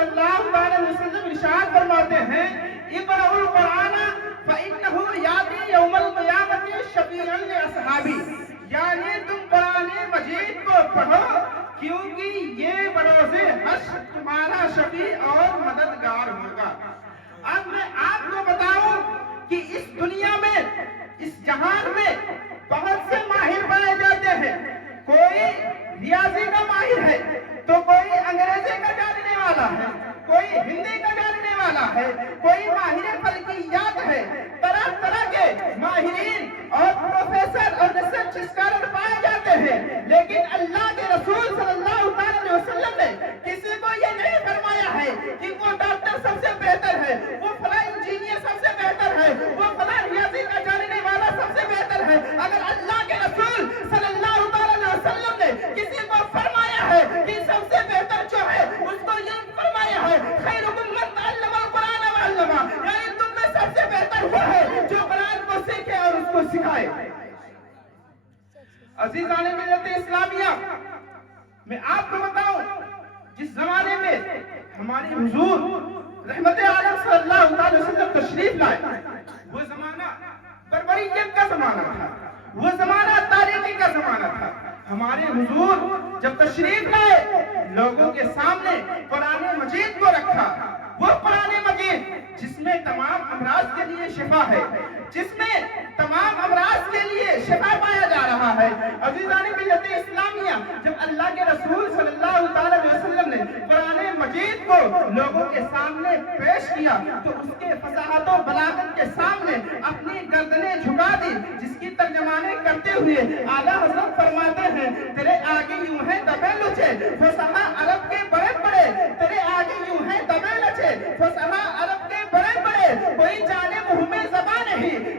صلی اللہ علیہ وسلم ارشاد فرماتے ہیں اقرؤوا القرآن فإنه یأتی یوم القیامۃ شفیعا لأصحابی، یعنی تم قرآن مجید کو پڑھو کیونکہ یہ بروز حشر تمہارا شفیع اور مددگار ہوگا۔ اب میں آپ کو بتاؤں کہ اس دنیا میں، اس جہان میں بہت سے ماہر پائے جاتے ہیں۔ کوئی ریاضی کا ماہر ہے تو کوئی انگریزی کا جاننے والا ہے، کوئی ہندی کا جاننے والا ہے، کوئی ماہر فلکیات ہے، طرح طرح کے ماہرین اور پروفیسر اور ریسرچ اسکالر پائے جاتے ہیں، لیکن اللہ کے رسول صلی اللہ علیہ وسلم نے کسی کو یہ نہیں فرمایا ہے کہ وہ ڈاکٹر سب سے بہتر ہے، وہ فلاں انجینئر سب سے بہتر ہے، وہ فلاں ریاضی کا جاننے والا سب سے بہتر ہے۔ اگر اللہ کے رسول صلی اللہ علیہ وسلم نے کسی کو فرمایا ہے کہ سب سے بہتر جو ہے اس کو یہ فرمایا ہے خیرکم من تعلم القرآن وعلمہ، یعنی تم میں سب سے بہتر وہ ہے جو قرآن کو سیکھے اور اس کو سکھائے۔ عزیزان ملت اسلامیہ، میں آپ کو بتاؤں جس زمانے میں ہماری حضور رحمت عالم صلی اللہ علیہ وسلم تشریف لائے، وہ زمانہ بربریت کا زمانہ تھا، وہ زمانہ تاریخی کا زمانہ تھا۔ ہمارے حضور جب تشریف لائے لوگوں کے سامنے قرآن مجید کو رکھا، وہ قرآن مجید جس میں تمام امراض کے لیے شفا ہے، جس میں تمام امراض کے لیے شفا پایا جا رہا ہے۔ عزیزان ملت اسلامیہ، جب اللہ کے رسول صلی اللہ علیہ وسلم نے قرآن مجید کو لوگوں کے سامنے پیش کیا تو اس کے فصاحت و بلاغت کے سامنے اپنی گردنیں جھکا دی، جس کی ترجمانی کرتے ہوئے اعلیٰ حضرت فرماتے ہیں تیرے آگے یوں ہیں دبے لچے فصحا عرب کے بڑے بڑے، تیرے آگے یوں ہیں دبے لچے فصحا عرب کے بڑے بڑے، کوئی جانے منہ میں زبان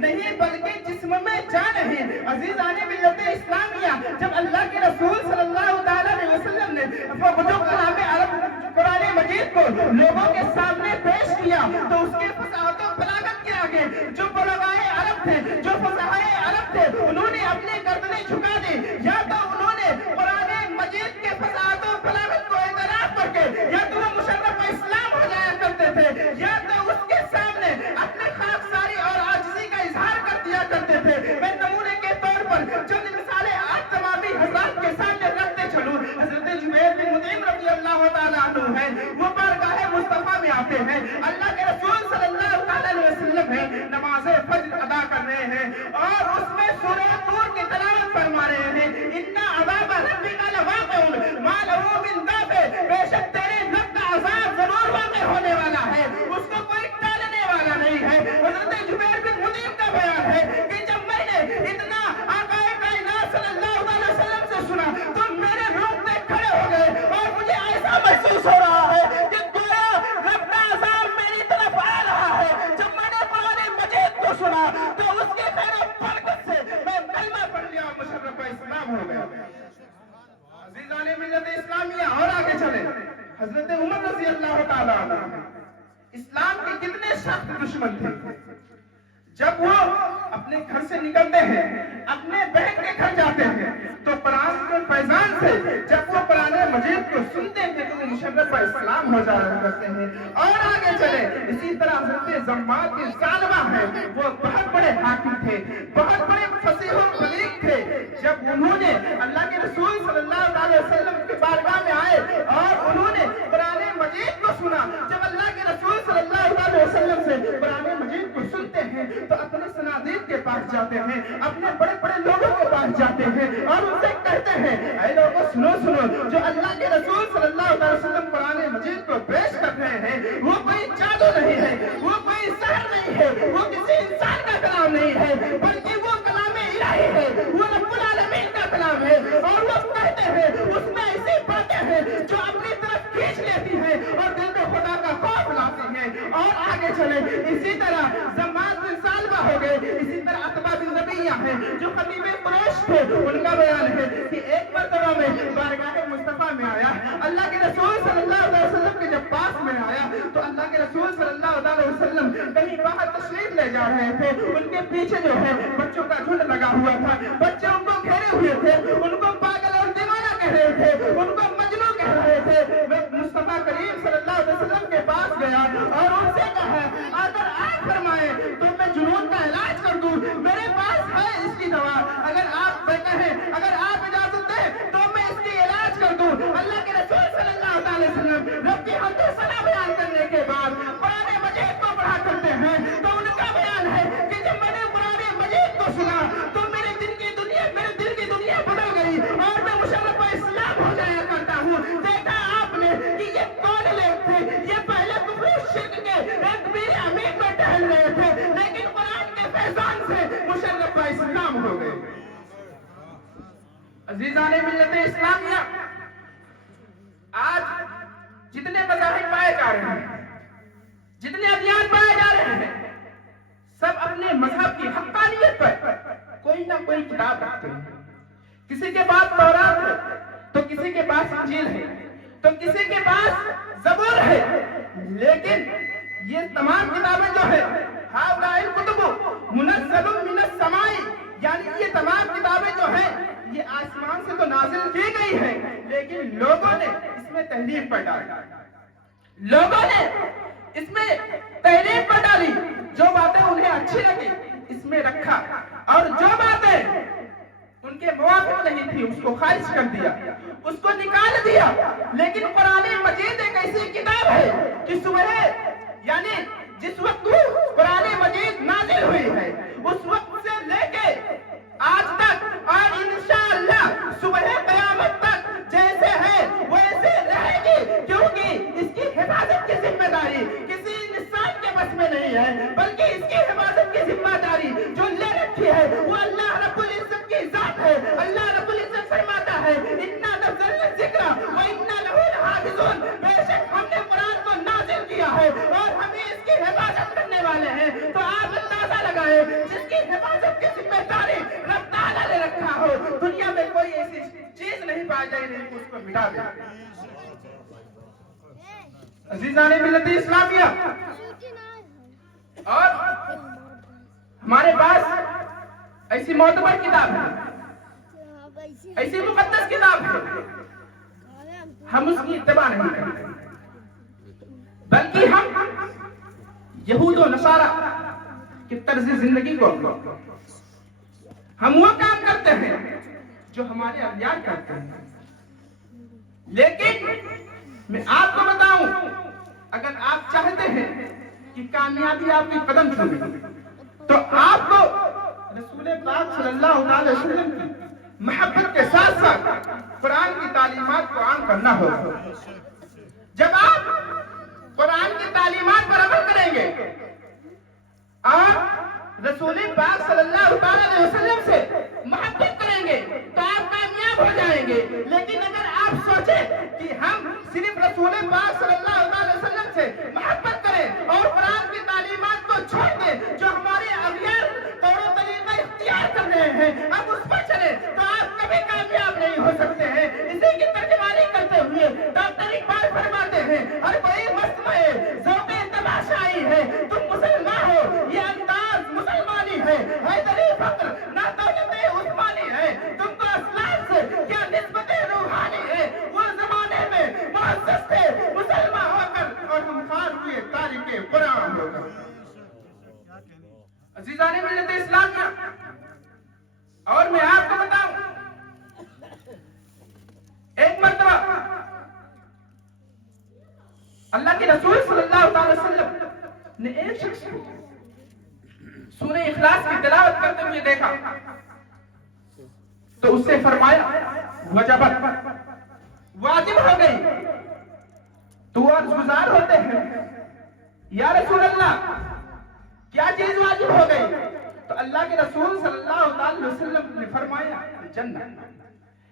نہیں بلکہ جسم میں جان ہے۔ عزیزان ملت اسلامیہ، جب اللہ کے رسول صلی اللہ علیہ وسلم نے جو کلام عرب قرآن مجید کو لوگوں کے سامنے پیش کیا تو اس کے فصاحت و بلاغت کے آگے جو بلغائے عرب تھے، جو فصحائے عرب تھے، انہوں نے اپنی گردنیں جھکا دی، یا تو انہوں نے قرآن مجید کے فصاحت و بلاغت کو اعتراف کر کے یا تو وہ مشرف اسلام ہو جایا کرتے تھے، یا تو اس کے سامنے اپنے خاکساری اور عاجزی کا اظہار کر دیا کرتے تھے۔ میں نمونے کے طور پر چند مثالیں آج تمامی حضرات کے سامنے رکھتے چلوں۔ حضرت جبیر بن مطعم رضی اللہ تعالیٰ عنہ ہیں، وہ بارگاہ مصطفیٰ میں آتے ہیں، اللہ کے رسول صلی اللہ علیہ وسلم ہیں، نماز فجر ادا کر رہے ہیں اور اس میں سورہ طور کی تلاوت فرما رہے ہیں، اِنَّ عَذَابَ رَبِّكَ لَوَاقِعٌ مَا لَهُ مِن دَافِعٍ، بے شک تیرے رب کا عذاب ضرور واقع ہونے والا ہے، اس کو کوئی ٹالنے والا نہیں ہے۔ حضرت جبیر بن مطعم کا بیان ہے کہ جب میں نے اتنا آقا کائنات صلی اللہ علیہ وسلم سے سنا تو میرے رونگٹے کھڑے ہو گئے اور مجھے ایسا محسوس ہو رہا ہے کہ گویا رب کا عذاب میری طرف آ رہا ہے۔ جب میں نے قرآن مجید کو سنا تو اس کے خیر و برکت سے میں کلمہ پڑھ لیا اور مشرف اسلام ہو گیا۔ عزیزان ملت اسلامیہ، اور آگے چلے، حضرت عمر رضی اللہ تعالیٰ عنہ اسلام کے کتنے سخت دشمن تھے۔ جب وہ اپنے گھر سے نکلتے ہیں، اپنے بہن کے گھر جاتے ہیں تو قرآن کے فیضان سے جب وہ قرآن مجید کو سنتے ہیں تو وہ مشرف اسلام ہو جایا کرتے ہیں۔ اور آگے چلے، اسی طرح حضرت زماد بن ثعلبہ ہیں، وہ بہت بڑے حاکم تھے، بہت بڑے فصیح و بلیغ تھے۔ جب انہوں نے اللہ کے رسول صلی اللہ علیہ وسلم کی بارگاہ میں آئے اور انہوں نے قرآن مجید کو سنا، جب اللہ کے رسول صلی اللہ علیہ وسلم سے قرآن مجید کو سنتے ہیں تو اپنے صنادید کے پاس جاتے ہیں، اپنے بڑے بڑے لوگوں کے پاس جاتے ہیں اور ان سے کہتے ہیں اے لوگوں سنو سنو، جو اللہ کے رسول صلی اللہ علیہ وسلم قرآن مجید کو پیش کر رہے ہیں وہ کوئی جادو نہیں ہے، وہ کوئی سحر نہیں ہے، وہ کسی انسان کا کلام نہیں ہے، بلکہ وہ کلام الہی ہے، وہ رب العالمین کا کلام ہے۔ اور وہ کہتے ہیں اس میں ایسی باتیں ہیں جو اپنی طرف کھینچ لیتی ہیں اور دل میں خدا کا خوف لاتی ہیں۔ اور آگے چلے، اسی طرح زماد بن ثعلبہ ہو گئے، اسی طرح عتبہ بن ربیعہ ہیں جو خطیب قریش تھے، ان کا بیان ہے کہ ایک مرتبہ میں بارگاہ مصطفیٰ میں آیا، اللہ کے رسول صلی اللہ علیہ وسلم کے جب پاس میں آیا تو اللہ کے رسول صلی اللہ علیہ وسلم کہیں باہر تشریف لے جا رہے تھے، ان کے پیچھے جو ہے بچوں کا جھنڈ لگا ہوا تھا، بچے ان کو گھیرے ہوئے تھے، ان کو پاگل اور دیوانہ کہہ رہے تھے، ان کو مجنون کہہ رہے تھے۔ مصطفیٰ کریم صلی اللہ علیہ وسلم اگر آپ کہیں، اگر آپ اجازت دیں تو میں اس کی علاج کر دوں۔ اللہ کے رسول صلی اللہ علیہ وسلم رب کی حمد و ثنا بیان کرنے کے بعد قرآن مجید کو پڑھا کرتے ہیں، تو ان کا بیان ہے کہ جب میں نے قرآن مجید کو سنا تو میرے دل کی دنیا بدل گئی اور میں مشرف اسلام ہو جایا کرتا ہوں۔ دیکھا آپ نے کہ یہ کون لوگ تھے؟ یہ پہلے کفر و شرک کے ایک بیر امین میں ٹہل رہے تھے، لیکن قرآن کے فیضان سے مشرف اسلام ہو گئے۔ عزیزان ملت اسلامیہ، آج جتنے مذاہب پائے جا رہے ہیں، جتنے ادیان پائے جا رہے ہیں، سب اپنے مذہب کی حقانیت پر کوئی نہ کوئی کتاب رکھتے ہیں۔ کسی کے پاس تورات ہے تو کسی کے پاس انجیل ہے تو کسی کے پاس زبور ہے، لیکن یہ تمام کتابیں جو ہے ہؤلاء الکتب منزل من السماء، یعنی یہ تمام کتابیں جو ہیں یہ آسمان سے تو نازل کی گئی ہیں، لیکن لوگوں نے اس میں تحریف پر ڈالی، لوگوں نے اس میں تحریف پر ڈالی۔ جو باتیں انہیں اچھی لگی اس میں رکھا، اور جو باتیں ان کے موافق نہیں تھی اس کو خارج کر دیا، اس کو نکال دیا۔ لیکن قرآن مجید ایک ایسی کتاب ہے کہ صبح، یعنی جس وقت قرآن مجید نازل ہوئی ہے اس وقت سے لے کے آج تک اور انشاءاللہ صبح قیامت تک جیسے ہے ویسے رہے گی، کیونکہ اس کی حفاظت کی ذمہ داری کسی انسان کے بس میں نہیں ہے، بلکہ اس کی حفاظت کی ذمہ داری جو لے رکھی ہے وہ اللہ رب العزت کی ذات ہے۔ اللہ رب العزت فرماتا ہے اِنَّا نَزَّلْنَا الذِّکْرَ وَإِنَّا لَهُ لَحَافِظُونَ، بے شک ہم نے قرآن کو نازل کیا ہے اور ہمیں اس کی حفاظت کرنے والے ہیں۔ تو آپ اندازہ لگائیں جس کی حفاظت کی ذمہ داری رب تعالیٰ نے رکھا ہو، دنیا میں کوئی ایسی چیز نہیں پائی جائے نہیں کہ اس کو مٹا دے۔ عزیزان ملت اسلامیہ، اور ہمارے پاس ایسی معتبر کتاب ہے، ایسی مقدس کتاب ہے، ہم اس کی اتباع نہیں کرتے، بلکہ ہم یہود و نصارہ کی طرز زندگی کو ہم وہ کام کرتے ہیں جو ہمارے اغیار کرتے ہیں۔ لیکن میں آپ کو بتاؤں، اگر آپ چاہتے ہیں کہ کامیابی آپ کی قدم چھوئے تو آپ کو رسول پاک صلی اللہ علیہ وسلم کی محبت کے ساتھ ساتھ قرآن کی تعلیمات کو عام کرنا ہوگا۔ جب آپ قرآن کی تعلیمات پر عمل کریں گے اور رسول پاک صلی اللہ علیہ وسلم سے محبت کریں گے تو آپ کامیاب ہو جائیں گے۔ لیکن اگر آپ سوچیں کہ ہم صرف رسول پاک صلی اللہ علیہ وسلم سے محبت کریں اور قرآن کی تعلیمات کو چھوڑ دیں جو ہمارے اغیار طور و طریقہ اختیار کر رہے ہیں، اب اس پر چلیں تو آپ کبھی کامیاب نہیں ہو سکتے ہیں۔ اسی کی ترجمانی کرتے ہوئے ڈاکٹر اقبال فرماتے ہیں ہر کوئی مسمع ذوق تماشائی ہے، تم مسلمان ہو یہ انداز مسلمانی ہے، حیدری فخر نہ دولت عثمانی ہے، تم کو اسلام سے کیا نسبت روحانی ہے، وہ زمانے میں معزز تھے مسلمان ہو کر اور ہم خار ہوئے تاریخ قرآن ہو کر۔ عزیزان ملت اسلامیہ، اور میں آپ کو بتاؤں، ایک مرتبہ اللہ کے رسول صلی اللہ علیہ وسلم نے ایک شخص کو سورہ اخلاص کی تلاوت کرتے ہوئے دیکھا تو اس سے فرمایا وجبت، واجب ہو گئی۔ تو وہ عرض گزار ہوتے ہیں یا رسول اللہ کیا چیز واجب ہو گئی؟ تو اللہ کے رسول صلی اللہ علیہ وسلم نے فرمایا جنت،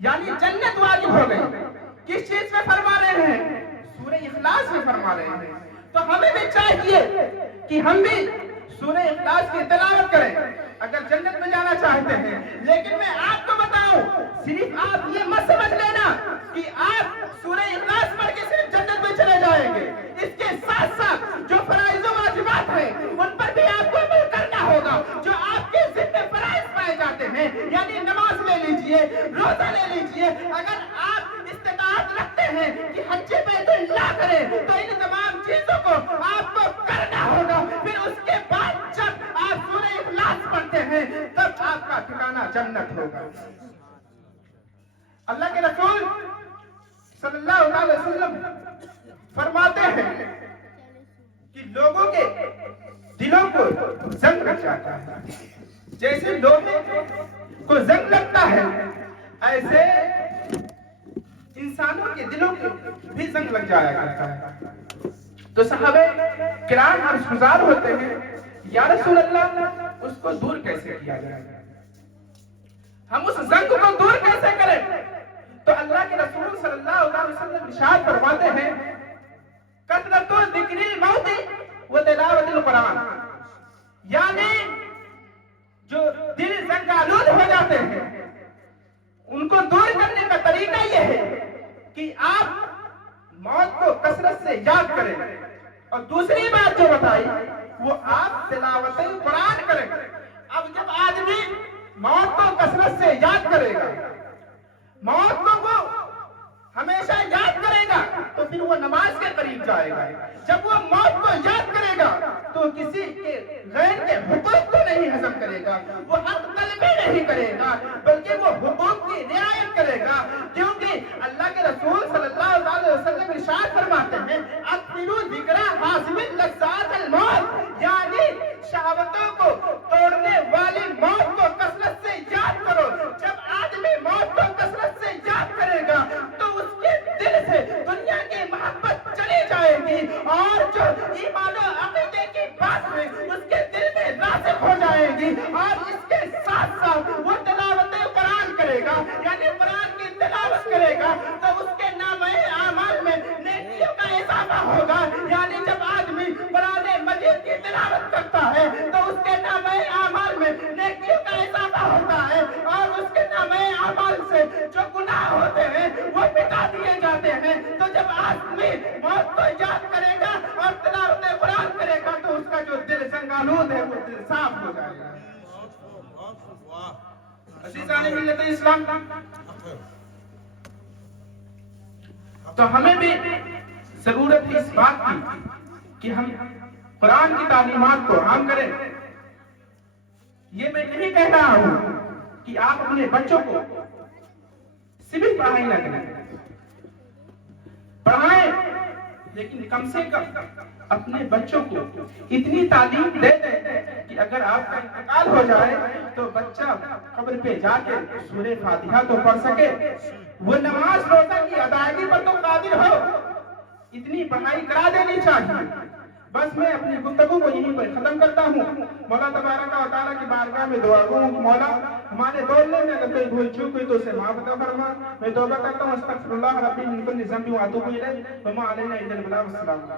یعنی جنت واجب ہو گئی۔ کس چیز میں فرما رہے ہیں؟ سورہ اخلاص میں فرما رہے ہیں۔ تو ہمیں بھی چاہیے کہ ہم بھی سورہ اخلاص کی تلاوت کریں اگر جنت میں جانا چاہتے ہیں۔ لیکن میں آپ کو بتاؤں، صرف آپ یہ مت سمجھ لینا کہ آپ سورہ اخلاص پڑھ کے صرف جنت میں چلے جائیں گے۔ اس کے ساتھ ساتھ جو فرائض و واجبات ہیں ان پر بھی آپ کو عمل کرنا ہوگا۔ جو آپ کے ذمہ فرائض پائے جاتے ہیں، یعنی نماز لے لیجئے، روزہ لے لیجئے، اگر آپ استطاعت رکھتے ہیں کہ حج بیت اللہ کریں تو ان تمام چیزوں کو آپ کو کرنا ہوگا۔ پھر اس کے بعد جب آپ سورہ اخلاص پڑھتے ہیں تب آپ کا کا ٹھکانہ جنت ہوگا۔ اللہ کے رسول صلی اللہ علیہ وسلم فرماتے ہیں کہ لوگوں کے دلوں کو زنگ لگ جاتا ہے، جیسے لوگوں کو زنگ لگتا ہے ایسے انسانوں کے دلوں کو بھی زنگ لگ جایا کرتا ہے۔ تو صحابہ کرام عرض گزار ہوتے ہیں یا رسول اللہ اس کو دور کیسے کیا جائے، ہم اس زنگ کو دور کیسے کریں؟ تو اللہ کے رسول صلی اللہ علیہ وسلم ارشاد فرماتے ہیں کثرت ذکر الموت و تلاوت القرآن، یعنی جو دل زنگ آلود ہو جاتے ہیں ان کو دور کرنے کا طریقہ یہ ہے کہ آپ موت کو کثرت سے یاد کریں، اور دوسری بات جو بتائی وہ آپ تلاوت قرآن کریں۔ اب جب آدمی موت کو کثرت سے یاد کرے گا، موت کو وہ ہمیشہ یاد کرے گا تو پھر وہ نماز کے قریب جائے گا۔ جب وہ موت کو یاد کرے گا تو کسی کے غیر کے حقوق کو نہیں ہضم کرے گا، وہ حق طلبی نہیں کرے گا بلکہ وہ حقوق کی رعایت کرے گا، کیونکہ اللہ کے رسول صلی اللہ علیہ وسلم ارشاد فرماتے ہیں اکثروا ذکر حاصم لذات الموت، یعنی شہوتوں کو توڑنے والی موت کو کثرت سے یاد کرو۔ جب آدمی موت کو کثرت سے یاد کرے گا تو اس کے دل سے دنیا کی محبت چلی جائے گی، اور جو ایمان و عقیدے کی بات ہے اس کے دل میں راسخ ہو جائے گی، اور اس کے ساتھ ساتھ وہ تلاوت قرآن کرے گا، یعنی قرآن کی تلاوت کرے گا تو اس کے نامہ اعمال میں نیکیوں کا اضافہ ہوگا۔ یعنی جب آدمی قرآن مجید کی تلاوت کرتا ہے تو اس کے نامہ اعمال میں نیکیوں کا اضافہ ہوتا ہے، اور اس کے نامہ اعمال سے جو گناہ ہوتے ہیں وہ مٹا دیے جاتے ہیں۔ تو جب آدمی موت کو یاد کرے گا اور تلاوت قرآن کرے گا تو اس کا جو دل زنگ آلود ہے وہ دل صاف ہو جائے گا۔ عزیزان ملت اسلام، تو ہمیں بھی ضرورت ہے اس بات کی کہ ہم قرآن کی تعلیمات کو عام کریں۔ یہ میں نہیں کہہ رہا ہوں کہ آپ اپنے بچوں کو صرف پڑھائی نہ کریں، پڑھائیں، لیکن کم سے کم اپنے بچوں کو اتنی تعلیم دے دیں کہ اگر آپ کا انتقال ہو جائے تو بچہ قبر پہ جا کے سورہ فاتحہ تو پڑھ سکے، وہ نماز روزہ کی ادائیگی پر تو قادر ہو۔ اتنی پڑھائی کرا دینی چاہیے۔ بس میں اپنی گفتگو کو یہیں پر ختم کرتا ہوں۔ مولا تبارک و تعالیٰ کی بارگاہ میں دعا کروں کہ مولا ہمارے بولنے میں اگر کوئی بھول چوک ہوئی تو اسے معاف عطا فرما۔ میں توبہ کرتا ہوں، استغفر اللہ ربی من کل ذنب و اتوب الیہ، وما علینا الا البلاغ۔ السلام علیکم۔